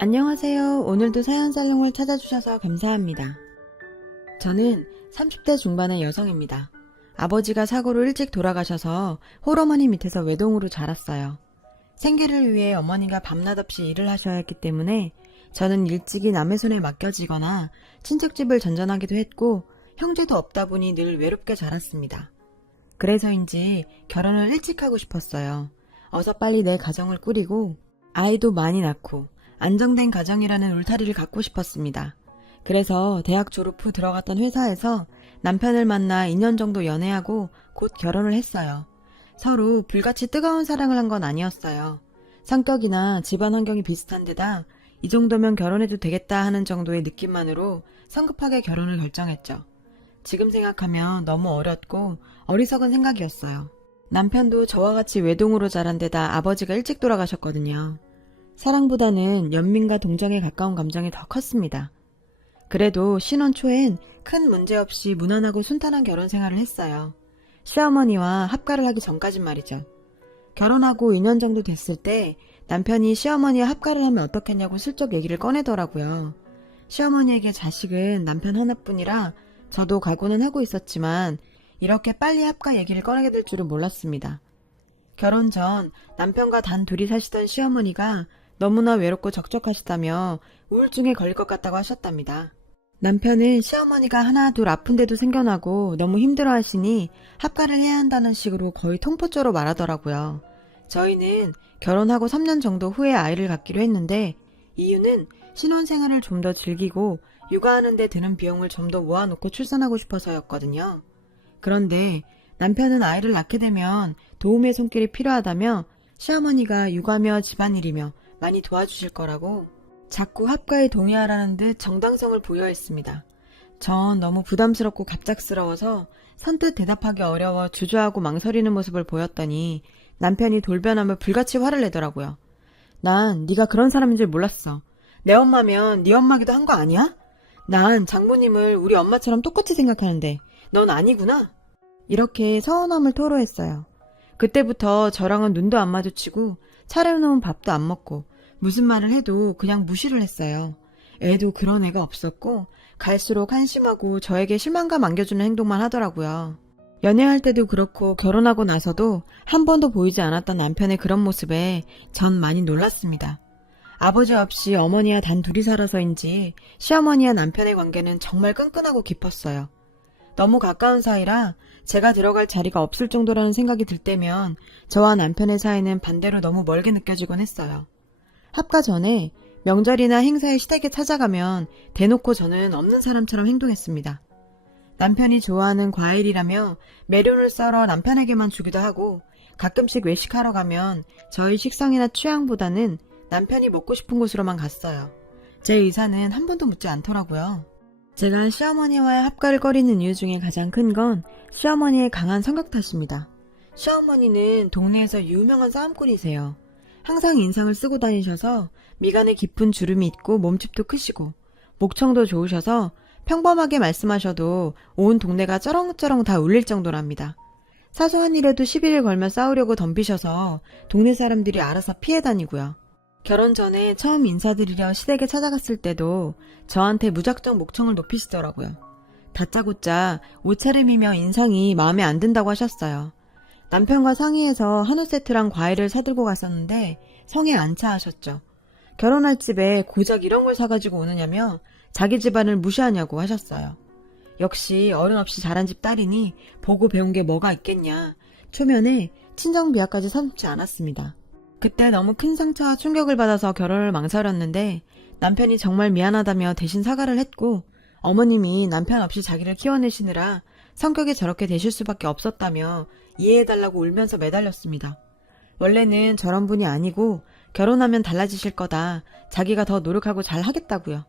안녕하세요. 오늘도 사연살롱을 찾아주셔서 감사합니다. 저는 30대 중반의 여성입니다. 아버지가 사고로 일찍 돌아가셔서 홀어머니 밑에서 외동으로 자랐어요. 생계를 위해 어머니가 밤낮 없이 일을 하셔야 했기 때문에 저는 일찍이 남의 손에 맡겨지거나 친척집을 전전하기도 했고 형제도 없다 보니 늘 외롭게 자랐습니다. 그래서인지 결혼을 일찍 하고 싶었어요. 어서 빨리 내 가정을 꾸리고 아이도 많이 낳고 안정된 가정이라는 울타리를 갖고 싶었습니다. 그래서 대학 졸업 후 들어갔던 회사에서 남편을 만나 2년 정도 연애하고 곧 결혼을 했어요. 서로 불같이 뜨거운 사랑을 한 건 아니었어요. 성격이나 집안 환경이 비슷한 데다 이 정도면 결혼해도 되겠다 하는 정도의 느낌만으로 성급하게 결혼을 결정했죠. 지금 생각하면 너무 어렸고 어리석은 생각이었어요. 남편도 저와 같이 외동으로 자란 데다 아버지가 일찍 돌아가셨거든요. 사랑보다는 연민과 동정에 가까운 감정이 더 컸습니다. 그래도 신혼 초엔 큰 문제 없이 무난하고 순탄한 결혼 생활을 했어요. 시어머니와 합가를 하기 전까진 말이죠. 결혼하고 2년 정도 됐을 때 남편이 시어머니와 합가를 하면 어떻겠냐고 슬쩍 얘기를 꺼내더라고요. 시어머니에게 자식은 남편 하나뿐이라 저도 각오는 하고 있었지만 이렇게 빨리 합가 얘기를 꺼내게 될 줄은 몰랐습니다. 결혼 전 남편과 단 둘이 사시던 시어머니가 너무나 외롭고 적적하시다며 우울증에 걸릴 것 같다고 하셨답니다. 남편은 시어머니가 하나 둘 아픈데도 생겨나고 너무 힘들어 하시니 합가를 해야 한다는 식으로 거의 통포조로 말하더라고요. 저희는 결혼하고 3년 정도 후에 아이를 갖기로 했는데 이유는 신혼 생활을 좀 더 즐기고 육아하는데 드는 비용을 좀 더 모아놓고 출산하고 싶어서였거든요. 그런데 남편은 아이를 낳게 되면 도움의 손길이 필요하다며 시어머니가 육아며 집안일이며 많이 도와주실 거라고 자꾸 합가에 동의하라는 듯 정당성을 부여했습니다. 전 너무 부담스럽고 갑작스러워서 선뜻 대답하기 어려워 주저하고 망설이는 모습을 보였더니 남편이 돌변하며 불같이 화를 내더라고요. 난 네가 그런 사람인 줄 몰랐어. 내 엄마면 네 엄마기도 한 거 아니야? 난 장모님을 우리 엄마처럼 똑같이 생각하는데 넌 아니구나. 이렇게 서운함을 토로했어요. 그때부터 저랑은 눈도 안 마주치고 차려놓은 밥도 안 먹고 무슨 말을 해도 그냥 무시를 했어요. 애도 그런 애가 없었고 갈수록 한심하고 저에게 실망감 안겨주는 행동만 하더라고요. 연애할 때도 그렇고 결혼하고 나서도 한 번도 보이지 않았던 남편의 그런 모습에 전 많이 놀랐습니다. 아버지 없이 어머니와 단 둘이 살아서인지 시어머니와 남편의 관계는 정말 끈끈하고 깊었어요. 너무 가까운 사이라 제가 들어갈 자리가 없을 정도라는 생각이 들 때면 저와 남편의 사이는 반대로 너무 멀게 느껴지곤 했어요. 합가 전에 명절이나 행사에 시댁에 찾아가면 대놓고 저는 없는 사람처럼 행동했습니다. 남편이 좋아하는 과일이라며 메론을 썰어 남편에게만 주기도 하고 가끔씩 외식하러 가면 저희 식성이나 취향보다는 남편이 먹고 싶은 곳으로만 갔어요. 제 의사는 한 번도 묻지 않더라고요. 제가 시어머니와의 합가를 꺼리는 이유 중에 가장 큰 건 시어머니의 강한 성격 탓입니다. 시어머니는 동네에서 유명한 싸움꾼이세요. 항상 인상을 쓰고 다니셔서 미간에 깊은 주름이 있고 몸집도 크시고 목청도 좋으셔서 평범하게 말씀하셔도 온 동네가 쩌렁쩌렁 다 울릴 정도랍니다. 사소한 일에도 시비를 걸며 싸우려고 덤비셔서 동네 사람들이 알아서 피해 다니고요. 결혼 전에 처음 인사드리려 시댁에 찾아갔을 때도 저한테 무작정 목청을 높이시더라고요. 다짜고짜 옷차림이며 인상이 마음에 안 든다고 하셨어요. 남편과 상의해서 한우 세트랑 과일을 사들고 갔었는데 성에 안 차하셨죠. 결혼할 집에 고작 이런 걸 사가지고 오느냐며 자기 집안을 무시하냐고 하셨어요. 역시 어른 없이 자란 집 딸이니 보고 배운 게 뭐가 있겠냐. 초면에 친정 비하까지 서슴지 않았습니다. 그때 너무 큰 상처와 충격을 받아서 결혼을 망설였는데 남편이 정말 미안하다며 대신 사과를 했고 어머님이 남편 없이 자기를 키워내시느라 성격이 저렇게 되실 수밖에 없었다며 이해해달라고 울면서 매달렸습니다. 원래는 저런 분이 아니고 결혼하면 달라지실 거다. 자기가 더 노력하고 잘 하겠다고요.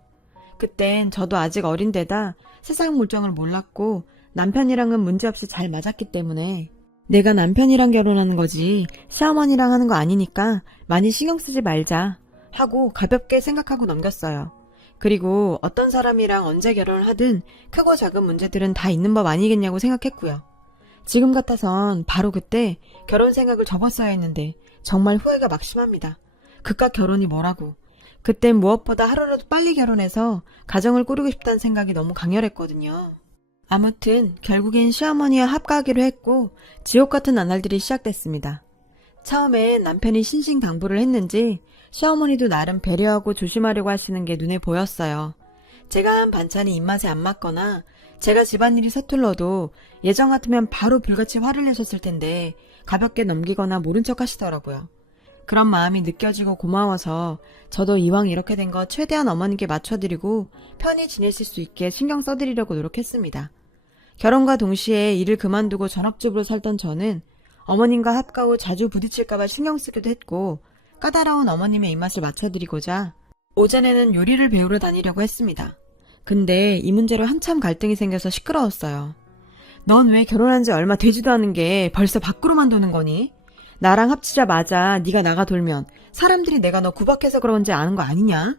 그땐 저도 아직 어린 데다 세상 물정을 몰랐고 남편이랑은 문제없이 잘 맞았기 때문에 내가 남편이랑 결혼하는 거지 시어머니랑 하는 거 아니니까 많이 신경 쓰지 말자 하고 가볍게 생각하고 넘겼어요. 그리고 어떤 사람이랑 언제 결혼을 하든 크고 작은 문제들은 다 있는 법 아니겠냐고 생각했고요. 지금 같아선 바로 그때 결혼 생각을 접었어야 했는데 정말 후회가 막심합니다. 그깟 결혼이 뭐라고. 그땐 무엇보다 하루라도 빨리 결혼해서 가정을 꾸리고 싶다는 생각이 너무 강렬했거든요. 아무튼 결국엔 시어머니와 합가하기로 했고 지옥 같은 나날들이 시작됐습니다. 처음엔 남편이 신신당부를 했는지 시어머니도 나름 배려하고 조심하려고 하시는 게 눈에 보였어요. 제가 한 반찬이 입맛에 안 맞거나 제가 집안일이 서툴러도 예전 같으면 바로 불같이 화를 내셨을 텐데 가볍게 넘기거나 모른 척 하시더라고요. 그런 마음이 느껴지고 고마워서 저도 이왕 이렇게 된 거 최대한 어머니께 맞춰드리고 편히 지내실 수 있게 신경 써드리려고 노력했습니다. 결혼과 동시에 일을 그만두고 전업주부로 살던 저는 어머님과 합가 후 자주 부딪힐까봐 신경 쓰기도 했고 까다로운 어머님의 입맛을 맞춰드리고자 오전에는 요리를 배우러 다니려고 했습니다. 근데 이 문제로 한참 갈등이 생겨서 시끄러웠어요. 넌 왜 결혼한 지 얼마 되지도 않은 게 벌써 밖으로만 도는 거니? 나랑 합치자마자 네가 나가 돌면 사람들이 내가 너 구박해서 그런지 아는 거 아니냐?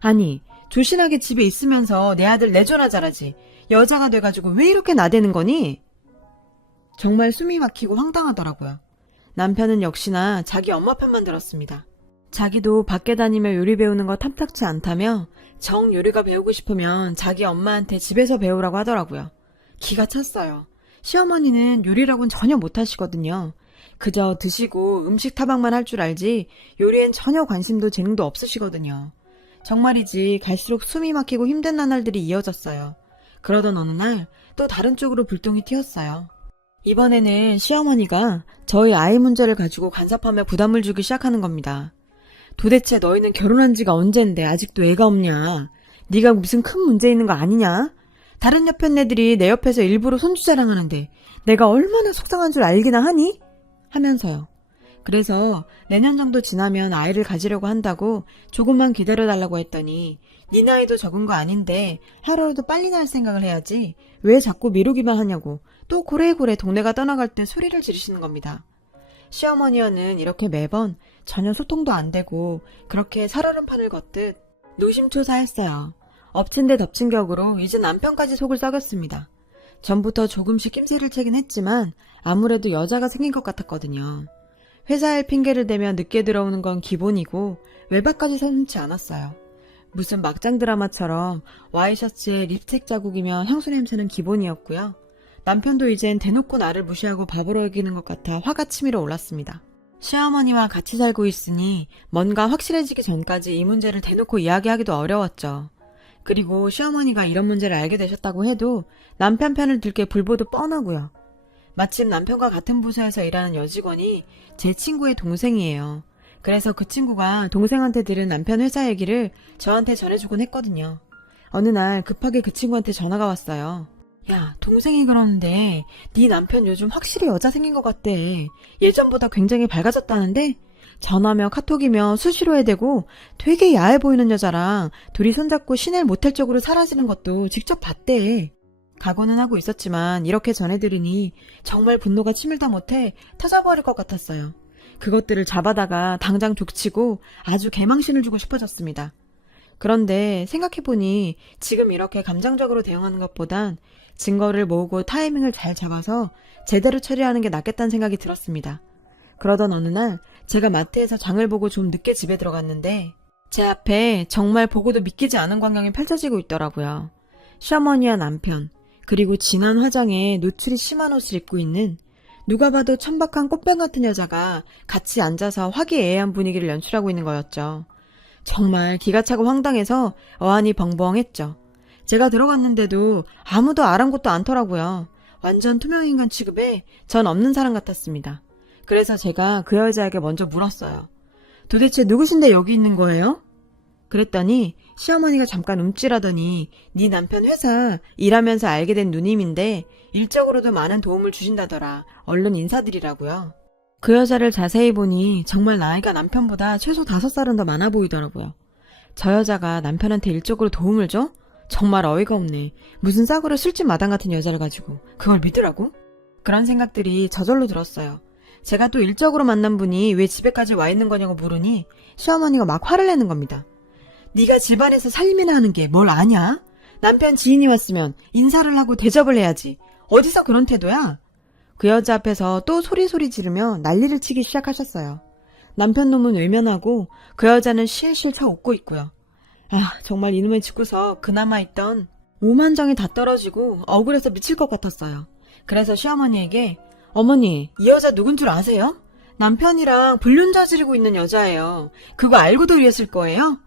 아니 조신하게 집에 있으면서 내 아들 내조나 잘하지 여자가 돼가지고 왜 이렇게 나대는 거니? 정말 숨이 막히고 황당하더라고요. 남편은 역시나 자기 엄마 편만 들었습니다. 자기도 밖에 다니며 요리 배우는 거 탐탁치 않다며 정 요리가 배우고 싶으면 자기 엄마한테 집에서 배우라고 하더라고요. 기가 찼어요. 시어머니는 요리라고는 전혀 못하시거든요. 그저 드시고 음식 타박만 할 줄 알지 요리엔 전혀 관심도 재능도 없으시거든요. 정말이지 갈수록 숨이 막히고 힘든 나날들이 이어졌어요. 그러던 어느 날 또 다른 쪽으로 불똥이 튀었어요. 이번에는 시어머니가 저희 아이 문제를 가지고 간섭하며 부담을 주기 시작하는 겁니다. 도대체 너희는 결혼한 지가 언젠데 아직도 애가 없냐? 네가 무슨 큰 문제 있는 거 아니냐? 다른 옆 편네들이 내 옆에서 일부러 손주 자랑하는데 내가 얼마나 속상한 줄 알기나 하니? 하면서요. 그래서 내년 정도 지나면 아이를 가지려고 한다고 조금만 기다려달라고 했더니 네 나이도 적은 거 아닌데 하루라도 빨리 날 생각을 해야지 왜 자꾸 미루기만 하냐고 또 고래고래 동네가 떠나갈 때 소리를 지르시는 겁니다. 시어머니와는 이렇게 매번 전혀 소통도 안 되고 그렇게 살얼음 판을 걷듯 노심초사했어요. 엎친 데 덮친 격으로 이제 남편까지 속을 썩였습니다. 전부터 조금씩 낌새를 채긴 했지만 아무래도 여자가 생긴 것 같았거든요. 회사에 핑계를 대며 늦게 들어오는 건 기본이고 외박까지 서슴지 않았어요. 무슨 막장 드라마처럼 와이셔츠에 립스틱 자국이며 향수 냄새는 기본이었고요. 남편도 이젠 대놓고 나를 무시하고 바보로 여기는 것 같아 화가 치밀어 올랐습니다. 시어머니와 같이 살고 있으니 뭔가 확실해지기 전까지 이 문제를 대놓고 이야기하기도 어려웠죠. 그리고 시어머니가 이런 문제를 알게 되셨다고 해도 남편 편을 들게 불보도 뻔하고요. 마침 남편과 같은 부서에서 일하는 여직원이 제 친구의 동생이에요. 그래서 그 친구가 동생한테 들은 남편 회사 얘기를 저한테 전해주곤 했거든요. 어느 날 급하게 그 친구한테 전화가 왔어요. 야, 동생이 그러는데 네 남편 요즘 확실히 여자 생긴 것 같대. 예전보다 굉장히 밝아졌다는데 전화며 카톡이며 수시로 해대고 되게 야해 보이는 여자랑 둘이 손잡고 시내를 모텔 쪽으로 사라지는 것도 직접 봤대. 각오는 하고 있었지만 이렇게 전해들으니 정말 분노가 치밀다 못해 터져버릴 것 같았어요. 그것들을 잡아다가 당장 족치고 아주 개망신을 주고 싶어졌습니다. 그런데 생각해보니 지금 이렇게 감정적으로 대응하는 것보단 증거를 모으고 타이밍을 잘 잡아서 제대로 처리하는 게 낫겠다는 생각이 들었습니다. 그러던 어느 날 제가 마트에서 장을 보고 좀 늦게 집에 들어갔는데 제 앞에 정말 보고도 믿기지 않은 광경이 펼쳐지고 있더라고요. 시어머니와 남편, 그리고 진한 화장에 노출이 심한 옷을 입고 있는 누가 봐도 천박한 꽃병 같은 여자가 같이 앉아서 화기애애한 분위기를 연출하고 있는 거였죠. 정말 기가 차고 황당해서 어안이 벙벙했죠. 제가 들어갔는데도 아무도 아랑곳도 않더라고요. 완전 투명인간 취급에 전 없는 사람 같았습니다. 그래서 제가 그 여자에게 먼저 물었어요. 도대체 누구신데 여기 있는 거예요? 그랬더니 시어머니가 잠깐 움찔하더니 네 남편 회사 일하면서 알게 된 누님인데 일적으로도 많은 도움을 주신다더라. 얼른 인사드리라고요. 그 여자를 자세히 보니 정말 나이가 남편보다 최소 다섯 살은 더 많아 보이더라고요. 저 여자가 남편한테 일적으로 도움을 줘? 정말 어이가 없네. 무슨 싸구려 술집 마당 같은 여자를 가지고 그걸 믿으라고? 그런 생각들이 저절로 들었어요. 제가 또 일적으로 만난 분이 왜 집에까지 와 있는 거냐고 물으니 시어머니가 막 화를 내는 겁니다. 네가 집안에서 살림이나 하는 게 뭘 아냐? 남편 지인이 왔으면 인사를 하고 대접을 해야지. 어디서 그런 태도야? 그 여자 앞에서 또 소리소리 지르며 난리를 치기 시작하셨어요. 남편 놈은 외면하고 그 여자는 실실 쳐 웃고 있고요. 아, 정말 이놈의 짓고서 그나마 있던 오만정이 다 떨어지고 억울해서 미칠 것 같았어요. 그래서 시어머니에게 어머니, 이 여자 누군 줄 아세요? 남편이랑 불륜 저지르고 있는 여자예요. 그거 알고도 이랬을 거예요?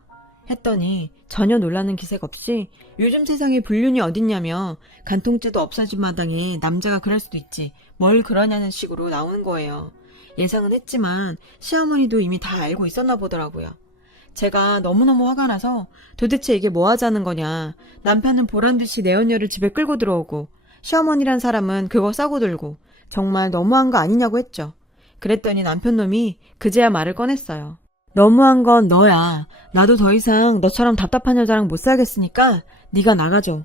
했더니 전혀 놀라는 기색 없이 요즘 세상에 불륜이 어딨냐며 간통죄도 없어진 마당에 남자가 그럴 수도 있지 뭘 그러냐는 식으로 나오는 거예요. 예상은 했지만 시어머니도 이미 다 알고 있었나 보더라고요. 제가 너무너무 화가 나서 도대체 이게 뭐 하자는 거냐. 남편은 보란듯이 내 언녀를 집에 끌고 들어오고 시어머니란 사람은 그거 싸고 들고 정말 너무한 거 아니냐고 했죠. 그랬더니 남편 놈이 그제야 말을 꺼냈어요. 너무한 건 너야. 나도 더 이상 너처럼 답답한 여자랑 못 살겠으니까 네가 나가줘.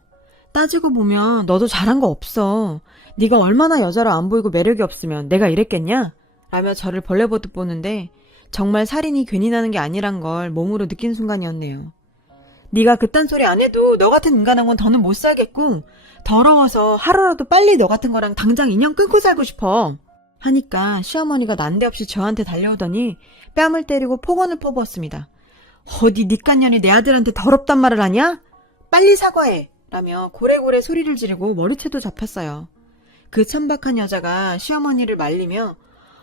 따지고 보면 너도 잘한 거 없어. 네가 얼마나 여자로 안 보이고 매력이 없으면 내가 이랬겠냐? 라며 저를 벌레 보듯 보는데 정말 살인이 괜히 나는 게 아니란 걸 몸으로 느낀 순간이었네요. 네가 그딴 소리 안 해도 너 같은 인간하고는 더는 못 살겠고 더러워서 하루라도 빨리 너 같은 거랑 당장 인연 끊고 살고 싶어. 하니까 시어머니가 난데없이 저한테 달려오더니 뺨을 때리고 폭언을 퍼부었습니다. 어디 니깐년이 내 아들한테 더럽단 말을 하냐? 빨리 사과해! 라며 고래고래 소리를 지르고 머리채도 잡혔어요. 그 천박한 여자가 시어머니를 말리며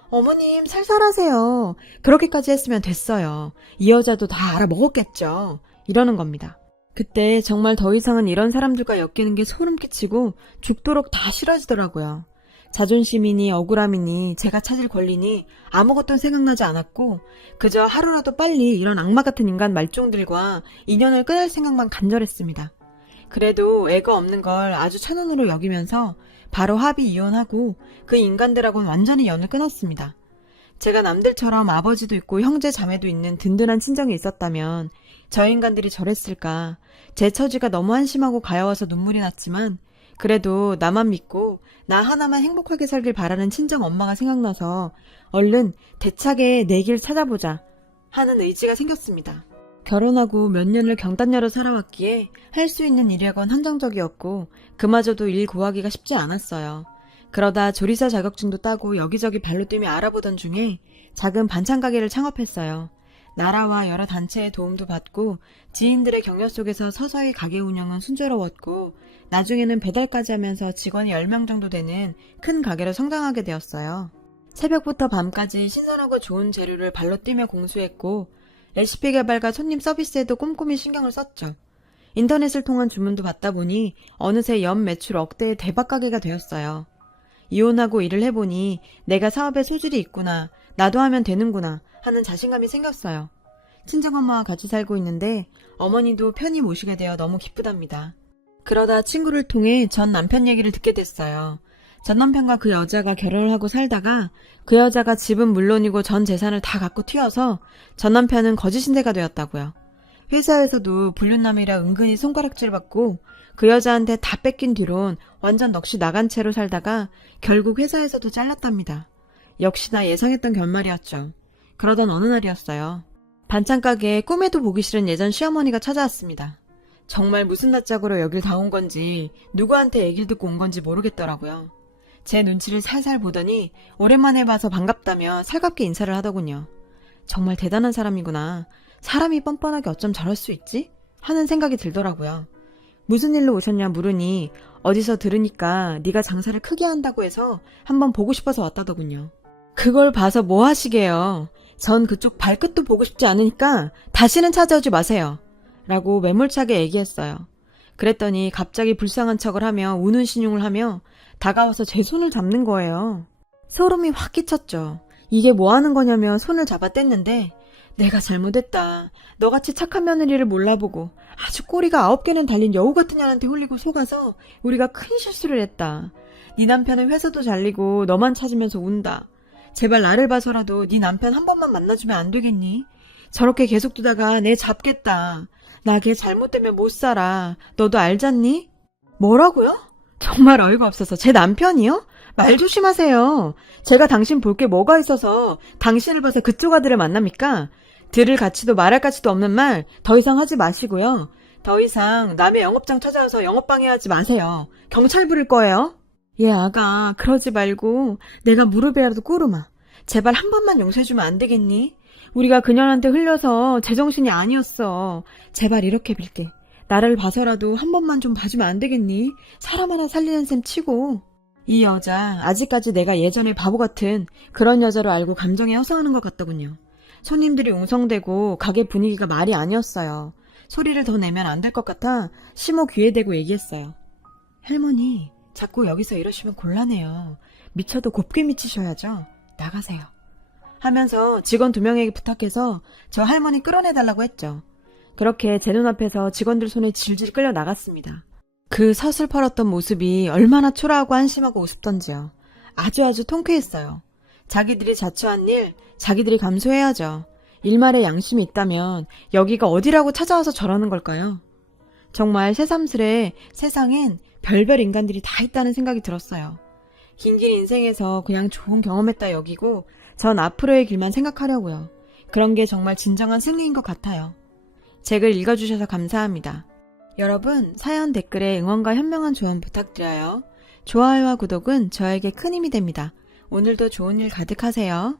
어머님 살살하세요. 그렇게까지 했으면 됐어요. 이 여자도 다 알아먹었겠죠. 이러는 겁니다. 그때 정말 더 이상은 이런 사람들과 엮이는 게 소름 끼치고 죽도록 다 싫어지더라고요. 자존심이니 억울함이니 제가 찾을 권리니 아무것도 생각나지 않았고 그저 하루라도 빨리 이런 악마 같은 인간 말종들과 인연을 끊을 생각만 간절했습니다. 그래도 애가 없는 걸 아주 천운으로 여기면서 바로 합의 이혼하고 그 인간들하고는 완전히 연을 끊었습니다. 제가 남들처럼 아버지도 있고 형제 자매도 있는 든든한 친정이 있었다면 저 인간들이 저랬을까. 제 처지가 너무 한심하고 가여워서 눈물이 났지만 그래도 나만 믿고 나 하나만 행복하게 살길 바라는 친정 엄마가 생각나서 얼른 대차게 내 길 찾아보자 하는 의지가 생겼습니다. 결혼하고 몇 년을 경단녀로 살아왔기에 할 수 있는 일이라곤 한정적이었고 그마저도 일 구하기가 쉽지 않았어요. 그러다 조리사 자격증도 따고 여기저기 발로 뛰며 알아보던 중에 작은 반찬 가게를 창업했어요. 나라와 여러 단체의 도움도 받고 지인들의 격려 속에서 서서히 가게 운영은 순조로웠고 나중에는 배달까지 하면서 직원이 10명 정도 되는 큰 가게로 성장하게 되었어요. 새벽부터 밤까지 신선하고 좋은 재료를 발로 뛰며 공수했고 레시피 개발과 손님 서비스에도 꼼꼼히 신경을 썼죠. 인터넷을 통한 주문도 받다 보니 어느새 연 매출 억대의 대박 가게가 되었어요. 이혼하고 일을 해보니 내가 사업에 소질이 있구나, 나도 하면 되는구나 하는 자신감이 생겼어요. 친정엄마와 같이 살고 있는데 어머니도 편히 모시게 되어 너무 기쁘답니다. 그러다 친구를 통해 전 남편 얘기를 듣게 됐어요. 전 남편과 그 여자가 결혼을 하고 살다가 그 여자가 집은 물론이고 전 재산을 다 갖고 튀어서 전 남편은 거짓신대가 되었다고요. 회사에서도 불륜남이라 은근히 손가락질 받고 그 여자한테 다 뺏긴 뒤론 완전 넋이 나간 채로 살다가 결국 회사에서도 잘렸답니다. 역시나 예상했던 결말이었죠. 그러던 어느 날이었어요. 반찬 가게에 꿈에도 보기 싫은 예전 시어머니가 찾아왔습니다. 정말 무슨 낯짝으로 여길 다 온 건지 누구한테 얘기를 듣고 온 건지 모르겠더라고요. 제 눈치를 살살 보더니 오랜만에 봐서 반갑다며 살갑게 인사를 하더군요. 정말 대단한 사람이구나. 사람이 뻔뻔하게 어쩜 저럴 수 있지? 하는 생각이 들더라고요. 무슨 일로 오셨냐 물으니 어디서 들으니까 네가 장사를 크게 한다고 해서 한번 보고 싶어서 왔다더군요. 그걸 봐서 뭐 하시게요? 전 그쪽 발끝도 보고 싶지 않으니까 다시는 찾아오지 마세요. 라고 매몰차게 얘기했어요. 그랬더니 갑자기 불쌍한 척을 하며 우는 신용을 하며 다가와서 제 손을 잡는 거예요. 소름이 확 끼쳤죠. 이게 뭐 하는 거냐며 손을 잡아 뗐는데 내가 잘못했다. 너같이 착한 며느리를 몰라보고 아주 꼬리가 아홉 개는 달린 여우 같은 년한테 홀리고 속아서 우리가 큰 실수를 했다. 네 남편은 회사도 잘리고 너만 찾으면서 운다. 제발 나를 봐서라도 네 남편 한 번만 만나주면 안 되겠니? 저렇게 계속 두다가 내 잡겠다. 나 걔 잘못되면 못 살아. 너도 알잖니? 뭐라고요? 정말 어이가 없어서 제 남편이요? 말 조심하세요. 제가 당신 볼 게 뭐가 있어서 당신을 봐서 그쪽 아들을 만납니까? 들을 가치도 말할 가치도 없는 말 더 이상 하지 마시고요. 더 이상 남의 영업장 찾아와서 영업 방해하지 마세요. 경찰 부를 거예요. 예, 아가, 그러지 말고 내가 무릎이라도 꿇으마. 제발 한 번만 용서해주면 안 되겠니? 우리가 그년한테 흘려서 제정신이 아니었어. 제발 이렇게 빌게. 나를 봐서라도 한 번만 좀 봐주면 안 되겠니? 사람 하나 살리는 셈 치고. 이 여자, 아직까지 내가 예전에 바보 같은 그런 여자로 알고 감정에 허사하는 것 같더군요. 손님들이 웅성대고 가게 분위기가 말이 아니었어요. 소리를 더 내면 안 될 것 같아 심호 귀에 대고 얘기했어요. 할머니, 자꾸 여기서 이러시면 곤란해요. 미쳐도 곱게 미치셔야죠. 나가세요. 하면서 직원 두 명에게 부탁해서 저 할머니 끌어내달라고 했죠. 그렇게 제 눈앞에서 직원들 손에 질질 끌려 나갔습니다. 그 서슬퍼렀던 모습이 얼마나 초라하고 한심하고 우습던지요. 아주 아주 통쾌했어요. 자기들이 자초한 일, 자기들이 감수해야죠. 일말의 양심이 있다면 여기가 어디라고 찾아와서 저러는 걸까요? 정말 새삼스레 세상엔 별별 인간들이 다 있다는 생각이 들었어요. 긴긴 인생에서 그냥 좋은 경험했다 여기고 전 앞으로의 길만 생각하려고요. 그런 게 정말 진정한 승리인 것 같아요. 책을 읽어주셔서 감사합니다. 여러분, 사연 댓글에 응원과 현명한 조언 부탁드려요. 좋아요와 구독은 저에게 큰 힘이 됩니다. 오늘도 좋은 일 가득하세요.